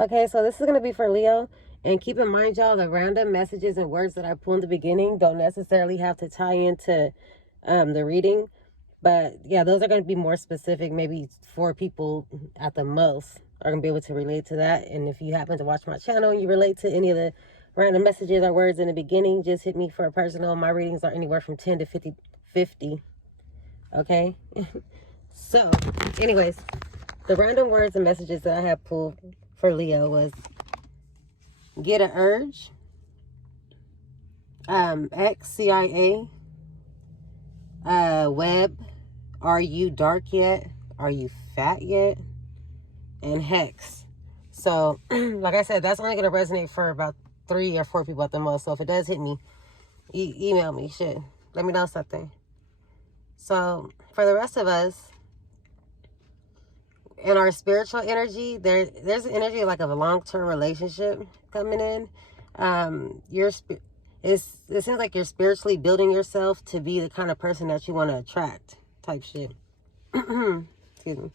Okay, so this is going to be for Leo. And keep in mind, y'all, the random messages and words that I pull in the beginning don't necessarily have to tie into the reading. But yeah, those are going to be more specific. Maybe 4 people at the most are going to be able to relate to that. And if you happen to watch my channel and you relate to any of the random messages or words in the beginning, just hit me for a personal. My readings are anywhere from 10 to 50. Okay? So, anyways, the random words and messages that I have pulled for Leo was get an urge, CIA, web, are you dark yet? Are you fat yet? And hex. So, like I said, that's only going to resonate for about 3 or 4 people at the most. So if it does hit me, email me, shit. Let me know something. So for the rest of us, in our spiritual energy, there's an energy like of a long-term relationship coming in. It seems like you're spiritually building yourself to be the kind of person that you want to attract, type shit. Excuse me.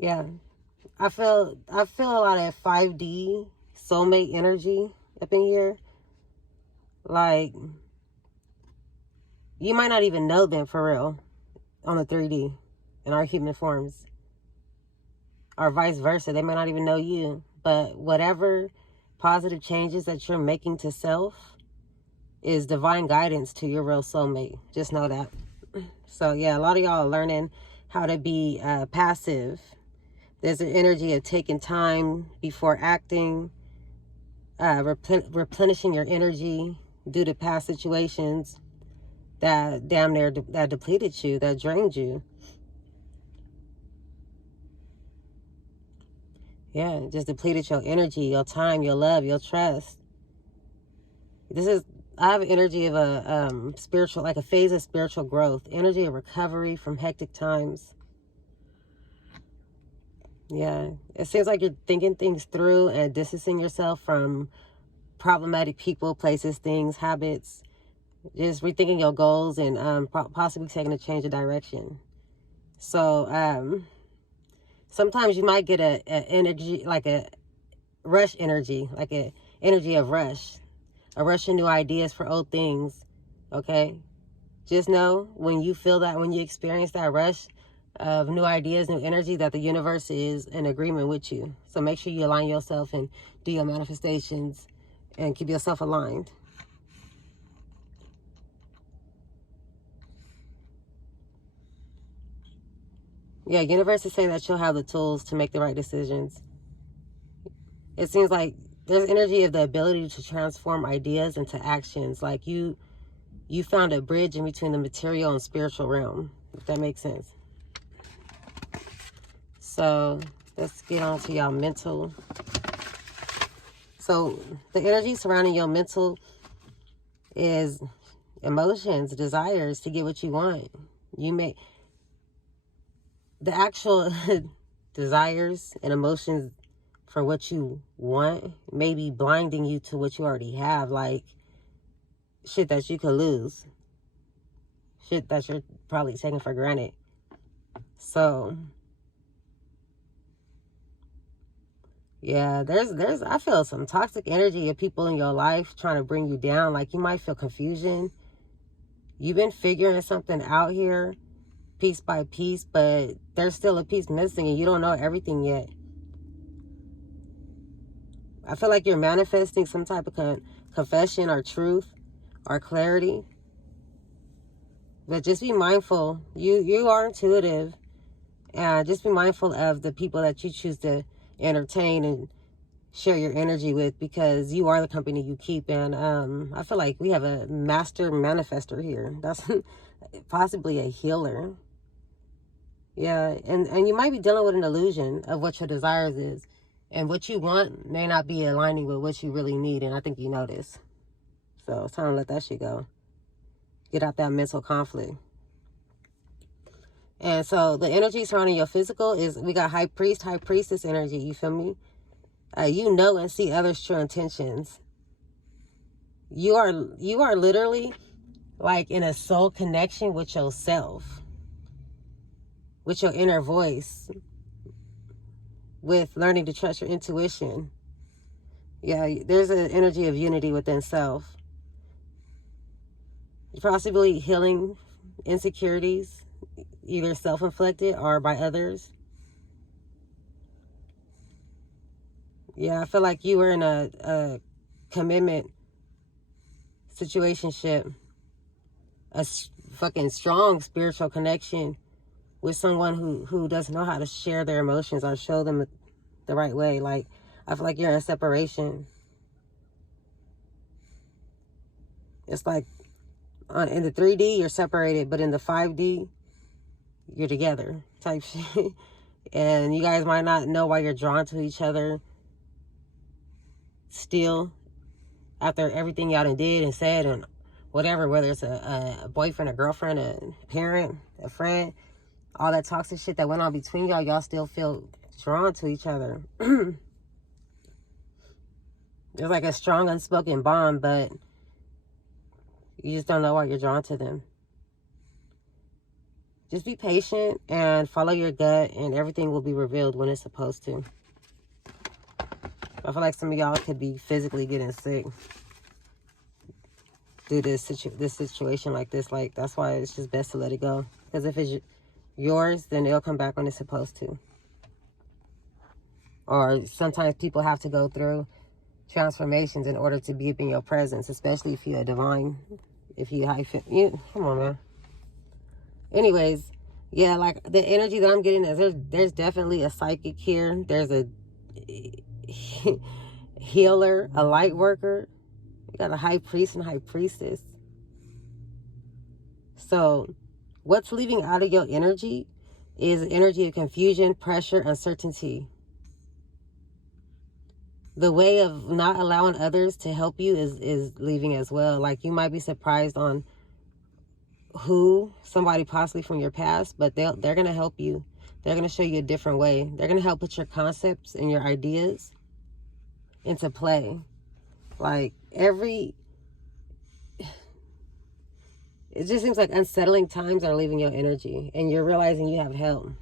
Yeah, I feel a lot of 5D soulmate energy up in here. Like, you might not even know them for real on the 3D in our human forms, or vice versa. They might not even know you, but whatever positive changes that you're making to self is divine guidance to your real soulmate. Just know that. So yeah, a lot of y'all are learning how to be passive. There's an energy of taking time before acting, replenishing your energy due to past situations that damn near that depleted you, that drained you. Yeah, just depleted your energy, your time, your love, your trust. I have energy of a spiritual, like a phase of spiritual growth, energy of recovery from hectic times. Yeah, it seems like you're thinking things through and distancing yourself from problematic people, places, things, habits. Just rethinking your goals and possibly taking a change of direction. So sometimes you might get a energy, like a rush energy, like a energy of rush, a rush of new ideas for old things. Okay, just know when you feel that, when you experience that rush of new ideas, new energy, that the universe is in agreement with you. So make sure you align yourself and do your manifestations and keep yourself aligned. Yeah, universe is saying that you'll have the tools to make the right decisions. It seems like there's energy of the ability to transform ideas into actions. Like you found a bridge in between the material and spiritual realm, if that makes sense. So let's get on to y'all mental. So the energy surrounding your mental is emotions, desires to get what you want. You may, the actual desires and emotions for what you want may be blinding you to what you already have, like shit that you could lose, shit that you're probably taking for granted. So yeah, there's I feel some toxic energy of people in your life trying to bring you down. Like you might feel confusion. You've been figuring something out here piece by piece, but there's still a piece missing and you don't know everything yet. I feel like you're manifesting some type of confession or truth or clarity. But just be mindful. You are intuitive. And just be mindful of the people that you choose to entertain and share your energy with, because you are the company you keep. And I feel like we have a master manifester here. That's possibly a healer. Yeah, and you might be dealing with an illusion of what your desires is. And what you want may not be aligning with what you really need. And I think you know this. So it's time to let that shit go. Get out that mental conflict. And so the energy surrounding your physical is, we got high priest, high priestess energy. You feel me? You know and see others' true intentions. You are literally like in a soul connection with yourself, with your inner voice. with learning to trust your intuition. Yeah, there's an energy of unity within self. Possibly healing insecurities, either self-inflicted or by others. Yeah, I feel like you were in a commitment situationship, a fucking strong spiritual connection with someone who doesn't know how to share their emotions or show them the right way. Like, I feel like you're in a separation. It's like in the 3D, you're separated, but in the 5D, you're together type shit. And you guys might not know why you're drawn to each other still after everything y'all done did and said and whatever, whether it's a boyfriend, a girlfriend, a parent, a friend, all that toxic shit that went on between y'all, y'all still feel drawn to each other. There's like a strong unspoken bond, but you just don't know why you're drawn to them. Just be patient and follow your gut, and everything will be revealed when it's supposed to. I feel like some of y'all could be physically getting sick due to this situation like this. Like, that's why it's just best to let it go. Because if it's yours, then it'll come back when it's supposed to. Or sometimes people have to go through transformations in order to be in your presence, especially if you're a divine, if you come on, man. Anyways, yeah, like the energy that I'm getting is there's definitely a psychic here. There's a healer, a light worker. You got a high priest and high priestess. So what's leaving out of your energy is energy of confusion, pressure, uncertainty. The way of not allowing others to help you is leaving as well. Like, you might be surprised on who, somebody possibly from your past, but they're going to help you. They're going to show you a different way. They're going to help put your concepts and your ideas into play. Like, it just seems like unsettling times are leaving your energy, and you're realizing you have help.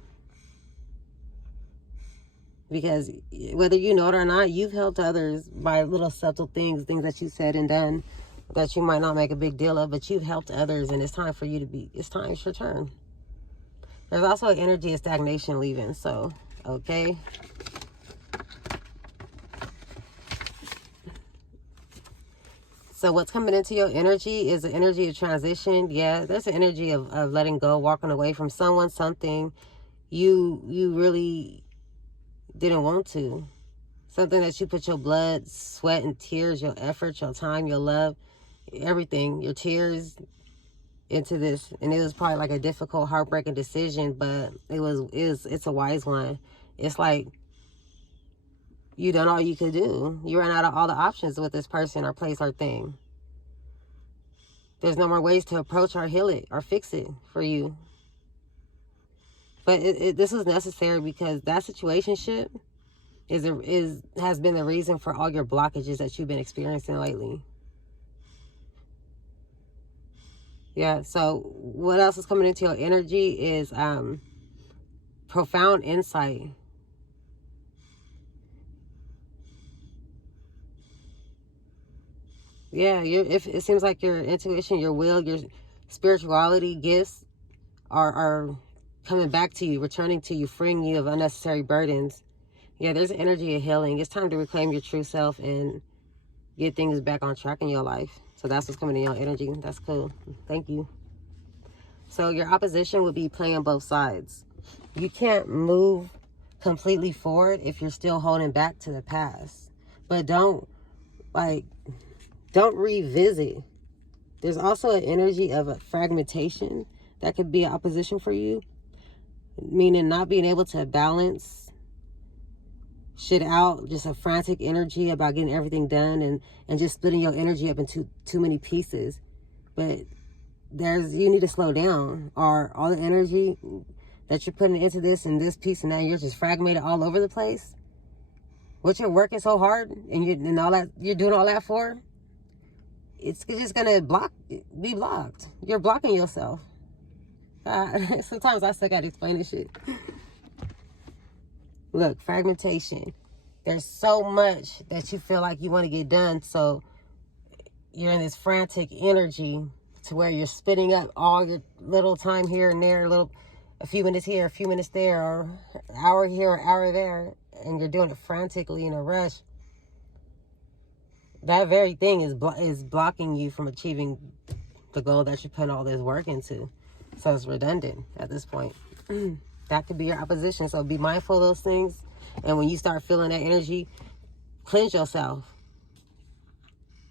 Because whether you know it or not, you've helped others by little subtle things that you said and done that you might not make a big deal of, but you've helped others, and it's time for you it's your turn. There's also an energy of stagnation leaving, so, okay. So what's coming into your energy is the energy of transition. Yeah, there's an energy of letting go, walking away from someone, something you really didn't want to. Something that you put your blood, sweat, and tears, your effort, your time, your love, everything, your tears into this. And it was probably like a difficult, heartbreaking decision, but it's a wise one. It's like you done all you could do. You ran out of all the options with this person or place or thing. There's no more ways to approach or heal it or fix it for you. But this was necessary because that situationship has been the reason for all your blockages that you've been experiencing lately. Yeah, so what else is coming into your energy is profound insight. Yeah, if it seems like your intuition, your will, your spirituality gifts are coming back to you, returning to you, freeing you of unnecessary burdens. Yeah, there's an energy of healing. It's time to reclaim your true self and get things back on track in your life. So that's what's coming in your energy. That's cool. Thank you. So your opposition would be playing both sides. You can't move completely forward if you're still holding back to the past. But don't revisit. There's also an energy of a fragmentation that could be an opposition for you. Meaning not being able to balance shit out, just a frantic energy about getting everything done and just splitting your energy up into too many pieces. But you need to slow down, or all the energy that you're putting into this and this piece, and now you're just fragmented all over the place. What you're working so hard and all that you're doing all that for, it's just gonna be blocked. You're blocking yourself. Sometimes I still gotta explain this shit. Look, fragmentation. There's so much that you feel like you want to get done, so you're in this frantic energy to where you're spitting up all your little time here and there, a few minutes here, a few minutes there, or hour here, or hour there, and you're doing it frantically in a rush. That very thing is blocking you from achieving the goal that you put all this work into. So it's redundant at this point. That could be your opposition. So be mindful of those things. And when you start feeling that energy, cleanse yourself.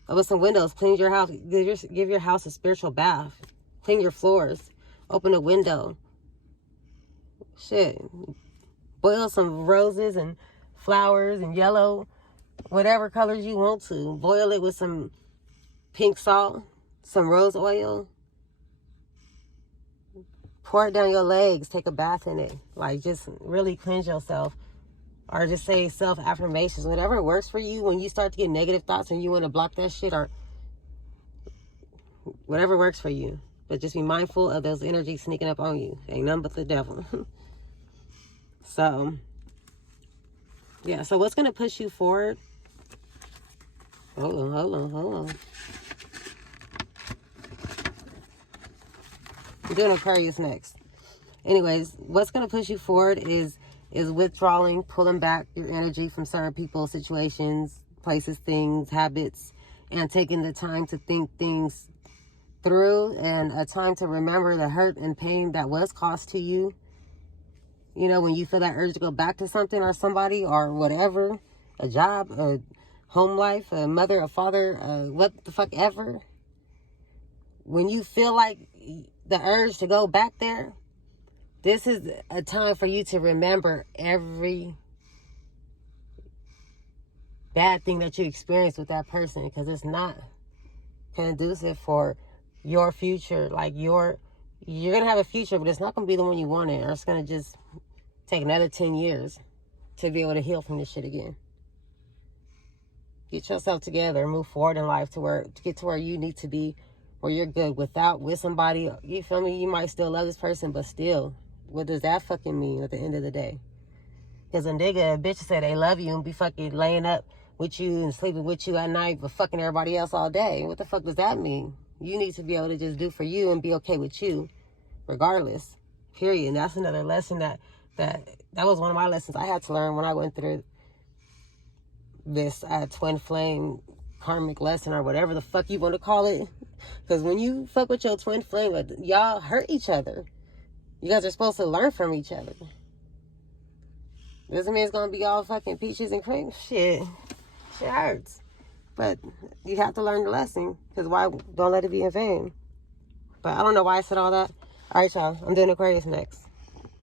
Open some windows. Clean your house. Give your house a spiritual bath. Clean your floors. Open a window. Shit. Boil some roses and flowers and yellow, whatever colors you want to. Boil it with some pink salt, some rose oil. Pour it down your legs. Take a bath in it. Like, just really cleanse yourself. Or just say self-affirmations. Whatever works for you when you start to get negative thoughts and you want to block that shit, or whatever works for you. But just be mindful of those energies sneaking up on you. Ain't nothing but the devil. So, yeah. So what's going to push you forward? Hold on. I'm doing Aquarius next. Anyways, what's going to push you forward is withdrawing, pulling back your energy from certain people, situations, places, things, habits, and taking the time to think things through, and a time to remember the hurt and pain that was caused to you. You know, when you feel that urge to go back to something or somebody or whatever, a job, a home life, a mother, a father, what the fuck ever. When you feel like the urge to go back there, this is a time for you to remember every bad thing that you experienced with that person, because it's not conducive for your future. Like, you're going to have a future, but it's not going to be the one you wanted, or it's going to just take another 10 years to be able to heal from this shit again. Get yourself together, move forward in life to get to where you need to be, where you're good with somebody. You feel me? You might still love this person, but still, what does that fucking mean at the end of the day? Because a bitch said they love you and be fucking laying up with you and sleeping with you at night, but fucking everybody else all day. What the fuck does that mean? You need to be able to just do for you and be okay with you, regardless. Period. And that's another lesson that was one of my lessons I had to learn when I went through this twin flame karmic lesson, or whatever the fuck you want to call it. Because when you fuck with your twin flame, y'all hurt each other. You guys are supposed to learn from each other. Doesn't mean it's going to be all fucking peaches and cream. Shit hurts. But you have to learn the lesson, because why? Don't let it be in vain. But I don't know why I said all that. All right, y'all. I'm doing Aquarius next.